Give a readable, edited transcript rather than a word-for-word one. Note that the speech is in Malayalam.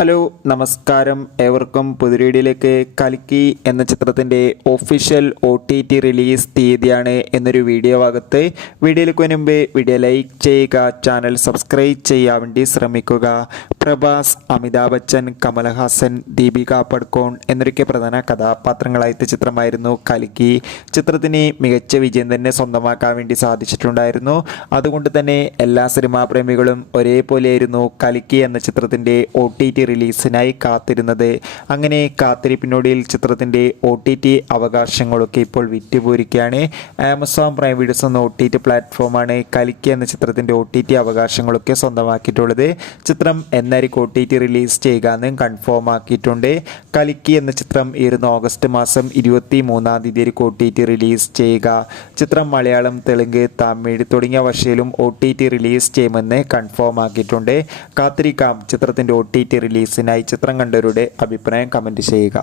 ഹലോ നമസ്കാരം, ഏവർക്കും പുതുരീഡിയിലേക്ക്. കൽക്കി എന്ന ചിത്രത്തിൻ്റെ ഒഫീഷ്യൽ OTT റിലീസ് തീയതിയാണ് എന്നൊരു വീഡിയോ ഭാഗത്ത്. വീഡിയോയിലേക്ക് മുൻപ് വീഡിയോ ലൈക്ക് ചെയ്യുക, ചാനൽ സബ്സ്ക്രൈബ് ചെയ്യാൻ വേണ്ടി ശ്രമിക്കുക. പ്രഭാസ്, അമിതാഭ് ബച്ചൻ, കമൽഹാസൻ, ദീപിക പടുക്കോൺ എന്നൊക്കെ പ്രധാന കഥാപാത്രങ്ങളായിട്ട് ചിത്രമായിരുന്നു കൽക്കി. ചിത്രത്തിന് മികച്ച വിജയം തന്നെ സ്വന്തമാക്കാൻ വേണ്ടി സാധിച്ചിട്ടുണ്ടായിരുന്നു. അതുകൊണ്ട് തന്നെ എല്ലാ സിനിമാ പ്രേമികളും ഒരേപോലെയായിരുന്നു കൽക്കി എന്ന ചിത്രത്തിൻ്റെ OTT റിലീസിനായി കാത്തിരുന്നത്. അങ്ങനെ കാത്തിരിപ്പിനൊടുവിൽ ചിത്രത്തിൻ്റെ OTT അവകാശങ്ങളൊക്കെ ഇപ്പോൾ വിറ്റുപോയിരിക്കുകയാണ്. ആമസോൺ പ്രൈം വീഡിയോസ് എന്ന OTT പ്ലാറ്റ്ഫോമാണ് കൽക്കി എന്ന ചിത്രത്തിൻ്റെ OTT അവകാശങ്ങളൊക്കെ സ്വന്തമാക്കിയിട്ടുള്ളത്. ചിത്രം എന്നായിരിക്കും OTT റിലീസ് ചെയ്യുക എന്ന് കൺഫേം ആക്കിയിട്ടുണ്ട്. കൽക്കി എന്ന ചിത്രം ഈ ഓഗസ്റ്റ് മാസം 23-ാം തീയതി OTT റിലീസ് ചെയ്യുക. ചിത്രം മലയാളം, തെലുങ്ക്, തമിഴ് തുടങ്ങിയ ഭാഷയിലും OTT റിലീസ് ചെയ്യുമെന്ന് കൺഫേം ആക്കിയിട്ടുണ്ട്. കാത്തിരിക്കാം ചിത്രത്തിൻ്റെ OTT റിലീസിനായി. ചിത്രം കണ്ടവരുടെ അഭിപ്രായം കമൻറ്റ് ചെയ്യുക.